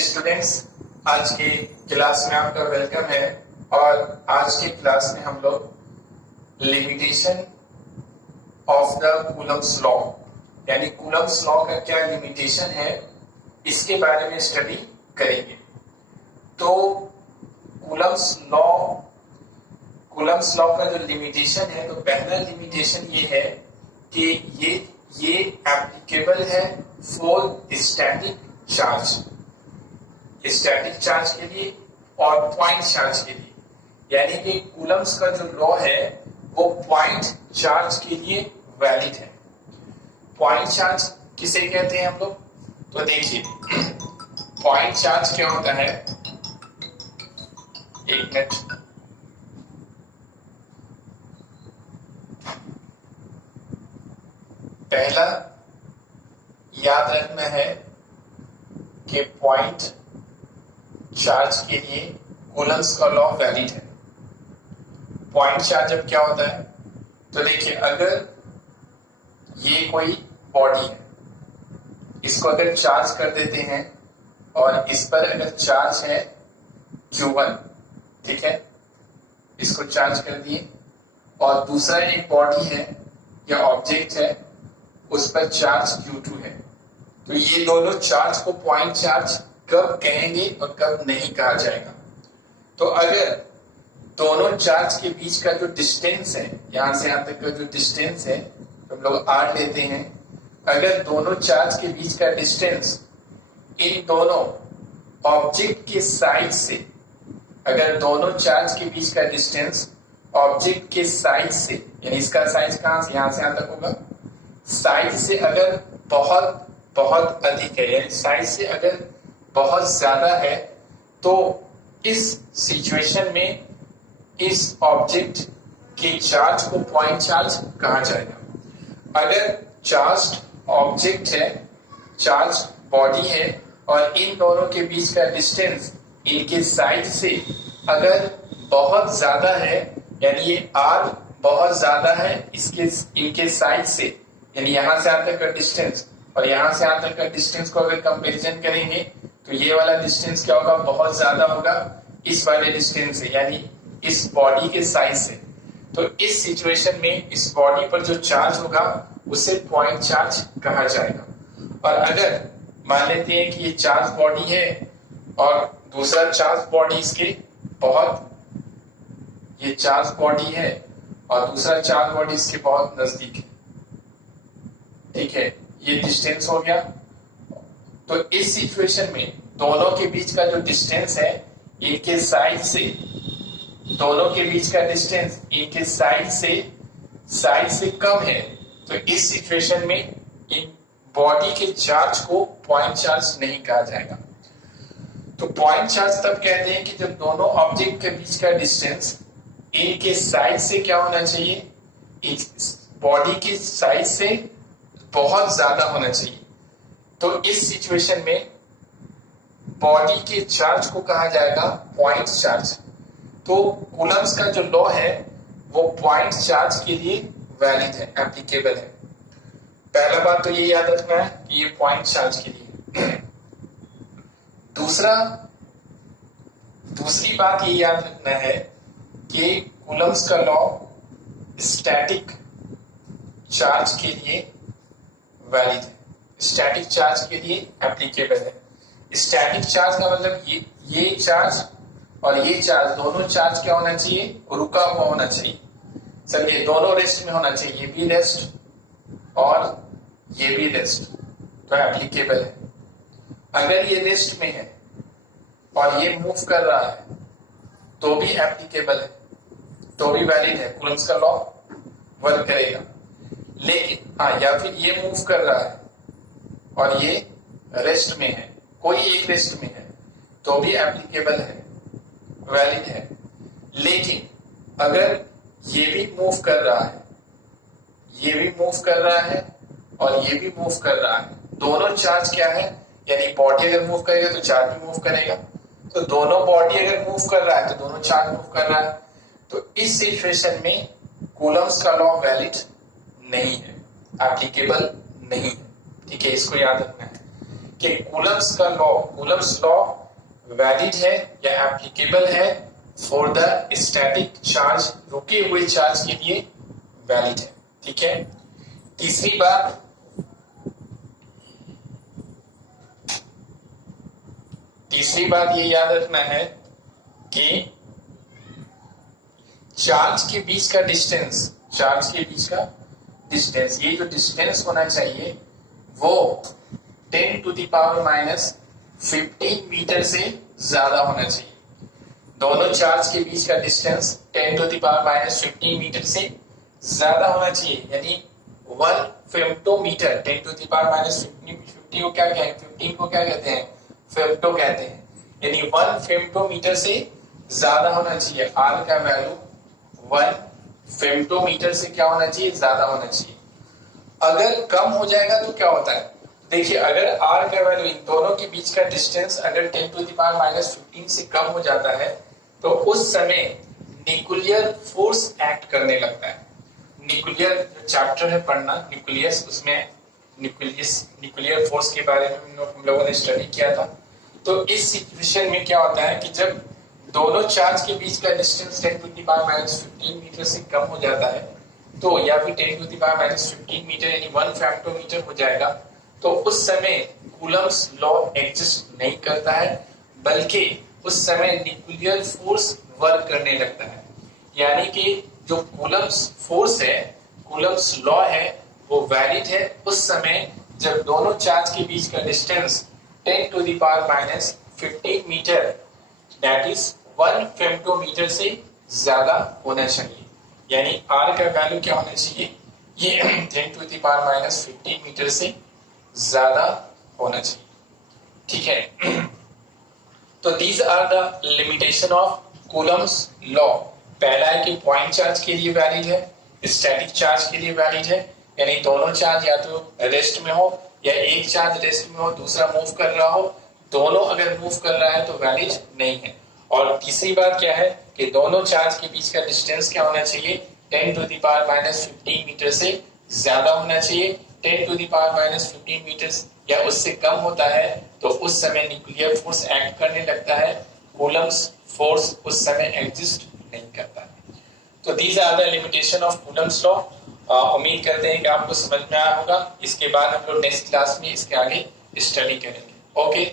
Students, आज की class में आपका वेलकम है। और आज की क्लास में हम लोग limitation of the Coulomb's law यानी कूलम्स लॉ का क्या लिमिटेशन है इसके बारे में स्टडी करेंगे। तो कूलम्स लॉ का जो लिमिटेशन है, तो पहला लिमिटेशन ये है कि ये एप्लीकेबल है फॉर स्टैटिक चार्ज के लिए और पॉइंट चार्ज के लिए। यानी कि कूलम्स का जो लॉ है वो पॉइंट चार्ज के लिए वैलिड है। पॉइंट चार्ज किसे कहते हैं हम लोग? तो देखिए, पॉइंट चार्ज क्या होता है, एक मिनट, पहला याद रखना है कि पॉइंट चार्ज के लिए कूलम्स का लॉ वैलिड है। पॉइंट चार्ज अब क्या होता है, तो देखिए, अगर ये कोई बॉडी है, इसको अगर चार्ज कर देते हैं और इस पर अगर चार्ज है Q1, ठीक है, इसको चार्ज कर दिए, और दूसरा एक बॉडी है या ऑब्जेक्ट है, उस पर चार्ज Q2 है, तो ये दोनों चार्ज को पॉइंट चार्ज कब कहेंगे और कब नहीं कहा जाएगा? तो अगर दोनों चार्ज के बीच का जो डिस्टेंस है, यहां से यहां तक का जो डिस्टेंस है, हम लोग R लेते हैं, अगर दोनों चार्ज के बीच का डिस्टेंस इन दोनों ऑब्जेक्ट के साइड से, अगर दोनों चार्ज के बीच का डिस्टेंस ऑब्जेक्ट के साइड से, यानी इसका साइज कहां से, यहां से यहां तक होगा, साइज से अगर बहुत बहुत अधिक है, यानी साइज से अगर बहुत ज्यादा है, तो इस सिचुएशन में इस ऑब्जेक्ट के चार्ज को पॉइंट चार्ज कहा जाएगा। अगर चार्ज ऑब्जेक्ट है, चार्ज बॉडी है, और इन दोनों के बीच का डिस्टेंस इनके साइड से अगर बहुत ज्यादा है, यानी ये R बहुत ज्यादा है इनके साइड से, यानी यहां से यहां तक का डिस्टेंस और यहां से यहां तक का डिस्टेंस को अगर कंपैरिजन करेंगे, तो ये वाला डिस्टेंस क्या होगा, बहुत ज्यादा होगा इस वाले डिस्टेंस से, यानी इस बॉडी के साइज से। तो इस सिचुएशन में इस बॉडी पर जो चार्ज होगा उसे पॉइंट चार्ज कहा जाएगा। और अगर मान लेते हैं कि ये चार्ज बॉडी है और दूसरा चार्ज बॉडी इसके बहुत, ये चार्ज बॉडी है और दूसरा चार्ज बॉडी इसके बहुत नजदीक है, ठीक है, ये डिस्टेंस हो गया। तो इस सिचुएशन में दोनों के बीच का जो डिस्टेंस है, इनके साइड से, दोनों के बीच का डिस्टेंस इनके साइड से कम है, तो इस सिचुएशन में इन बॉडी के चार्ज को पॉइंट चार्ज नहीं कहा जाएगा। तो पॉइंट चार्ज तब कहते हैं कि जब दोनों ऑब्जेक्ट के बीच का डिस्टेंस इनके साइड से क्या होना चाहिए, बॉडी के साइड से बहुत ज्यादा होना चाहिए। तो इस सिचुएशन में बॉडी के चार्ज को कहा जाएगा पॉइंट चार्ज। तो कूलम्स का जो लॉ है वो पॉइंट चार्ज के लिए वैलिड है, एप्लीकेबल है। पहला बात तो ये याद रखना है कि ये पॉइंट चार्ज के लिए। दूसरी बात ये याद रखना है कि कूलम्स का लॉ स्टैटिक चार्ज के लिए वैलिड है, स्टैटिक चार्ज के लिए एप्लीकेबल है। स्टैटिक चार्ज का मतलब ये चार्ज और ये चार्ज, दोनों चार्ज क्या होना चाहिए, रुका हुआ होना चाहिए। चलिए, दोनों रेस्ट में होना चाहिए, ये भी रेस्ट और ये भी रेस्ट, तो एप्लीकेबल है। अगर ये रेस्ट में है और ये मूव कर रहा है तो भी एप्लीकेबल है, तो भी वैलिड है, कूलम्स का लॉ वर्क करेगा। लेकिन हाँ, या फिर ये मूव कर रहा है और ये रेस्ट में है, कोई एक रेस्ट में है, तो भी एप्लीकेबल है, वैलिड है। लेकिन अगर ये भी मूव कर रहा है, ये भी मूव कर रहा है और ये भी मूव कर रहा है, दोनों चार्ज क्या है, यानी बॉडी अगर मूव करेगा तो चार्ज भी मूव करेगा, तो दोनों बॉडी अगर मूव कर रहा है तो दोनों चार्ज मूव कर रहा है, तो इस सिचुएशन में कूलम्स का लॉ वैलिड नहीं है, एप्लीकेबल नहीं है। ठीक है, इसको याद रखना है कि कूलम्स लॉ वैलिड है या एप्लीकेबल है फॉर द स्टैटिक चार्ज, रुके हुए चार्ज के लिए वैलिड है। ठीक है। तीसरी बात ये याद रखना है कि चार्ज के बीच का डिस्टेंस, ये जो डिस्टेंस होना चाहिए वो 10 to the power minus 15 metre से ज्यादा होना चाहिए। दोनों चार्ज के बीच का distance 10 to the power minus 15 metre से ज्यादा होना चाहिए, यानी 1 femtometre 10 to the power minus 15 को क्या कहें, 15 को क्या कहते हैं, फेम्टो कहते हैं, यानी 1 फेम्टोमीटर से ज्यादा होना चाहिए। आर का वैल्यू 1 फेम्टोमीटर से क्या होना चाहिए, ज्यादा होना चाहिए। अगर कम हो जाएगा तो क्या होता है, देखिए अगर आर का वैल्यू इन दोनों के बीच का डिस्टेंस अगर 10 टू द पावर माइनस 15 से कम हो जाता है तो उस समय न्यूक्लियर फोर्स एक्ट करने लगता है। न्यूक्लियर चैप्टर है पढ़ना न्यूक्लियस, उसमें न्यूक्लियर फोर्स के बारे में हम लोगों ने स्टडी किया था। तो इस सिचुएशन में क्या होता है कि जब दोनों चार्ज के बीच का distance 10 to the power minus 15 metre से कम हो जाता है तो या फिर 10 to the power minus 15 metre यानी 1 फेम्टोमीटर हो जाएगा, तो उस समय कूलम्स लॉ एग्जिस्ट नहीं करता है, बल्कि उस समय न्यूक्लियर फोर्स वर्क करने लगता है। यानी कि जो कूलम्स फोर्स है, कूलम्स लॉ है, वो वैलिड है उस समय जब दोनों चार्ज के बीच का distance 10 to the power minus 15 metre that is 1 femtometre से ज्यादा होना चाहिए। यानी आर का वैल्यू क्या होना चाहिए, ये 10 to the power minus 15 metre से ज्यादा होना चाहिए। ठीक है। तो these are the limitation of Coulomb's law. पहला है कि पॉइंट चार्ज के लिए वैलिड है, स्टैटिक चार्ज के लिए वैलिड है, यानी दोनों चार्ज या तो रेस्ट में हो या एक चार्ज रेस्ट में हो दूसरा मूव कर रहा हो, दोनों अगर मूव कर रहा है तो वैलिड नहीं है। और तीसरी बात क्या है कि दोनों चार्ज के बीच का डिस्टेंस क्या होना चाहिए, 10 to the power minus 15 metre से ज्यादा होना चाहिए। 10 to the power minus 15 metre या उससे कम होता है तो उस समय न्यूक्लियर फोर्स एक्ट करने लगता है, कूलम्स फोर्स उस समय एग्जिस्ट नहीं करता है। तो these are the limitation of Coulomb's law. उम्मीद करते हैं कि आपको समझ में आया होगा। इसके बाद हम लोग नेक्स्ट क्लास में इसके आगे स्टडी करेंगे। ओके।